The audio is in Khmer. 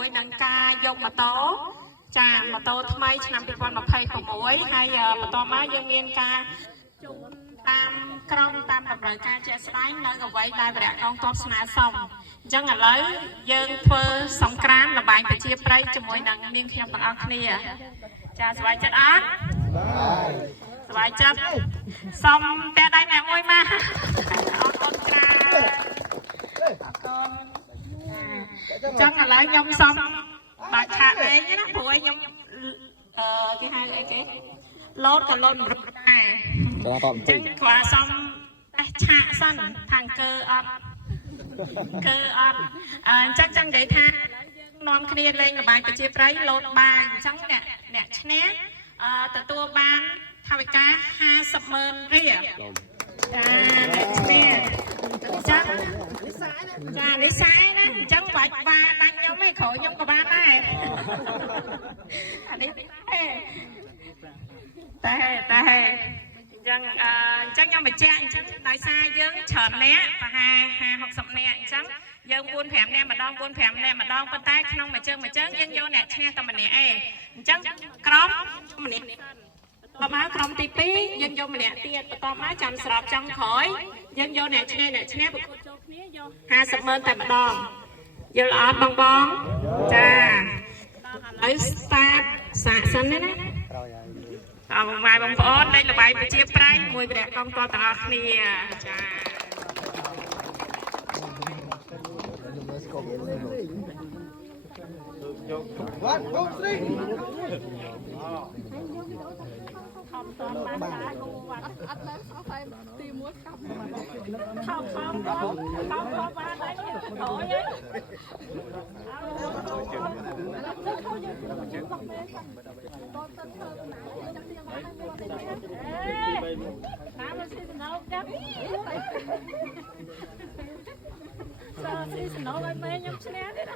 ជាមួយនឹងការយកម៉ូតូចាម៉ូតូថ្មីឆ្នាំ2026ហើយបន្តមកយើងមានការជូនតាមក្រុមតាមតម្រូវការជាក់ស្ដែងនៅអ្វីដែលវរៈកងទ័ពស្នើសុំអញ្ចឹងឥឡូវយើងធ្វើសង្ក្រានល្បែងប្រជាប្រិយជាមួយនឹងនាងខ្ញុំទាំងអស់គ្នាចាសប្បាយចិត្តអត់សប្បាយចិត្តសុំតែដៃអ្នកមួយមកអរគុណច្រើនអរគុណចឹងឥឡូវខ្ញុំសុំបាក់ឆាកឯងណាព្រោះខ្ញុំគេហៅអីគេលោតក៏លោតមិនរត់ដែរចឹងគ្រាន់សុំឆាកសិនខាងកើអត់អញ្ចឹងនិយាយថានាំគ្នាលេងល្បែងប្រជាប្រិយលោតបានអញ្ចឹងអ្នកឈ្នះទទួលបានថវិកា50,000 រៀលចាអ្នកឈ្នះចានិស័យណាអញ្ចឹងបាច់បាដាច់ខ្ញុំឯងក្រោយខ្ញុំក៏បានដែរអានេះតែអញ្ចឹងខ្ញុំបញ្ជាក់អញ្ចឹងដោយសារយើងច្រើនអ្នកប្រហែល50-60នាក់អញ្ចឹងយើង4-5នាក់ម្ដង4-5នាក់ម្ដងប៉ុន្តែក្នុងមួយជើងយើងយកអ្នកឈ្នះតែម្នាក់ឯងអញ្ចឹងក្រុមម្នាក់បន្តមកក្រុមទី2យើងយកម្នាក់ទៀតបន្តមកចាំស្របចុងក្រោយយើងយកអ្នកឈ្នះប្រកួតចូលគ្នាយក50,000តែម្ដងយល់អត់បងចាឥឡូវ start សាកសិនណាបងប្អូនលេងល្បែងប្រជាប្រិយមួយវរៈកងទ័ពទាំងអស់គ្នាចា1 2 3ខំតបានដែរគូវត្តអត់ឡើងអស់តែទី1ខំបានដែរអូយអូនស៊ីសណោឲ្យមែនខ្ញុំឈ្នះទេណា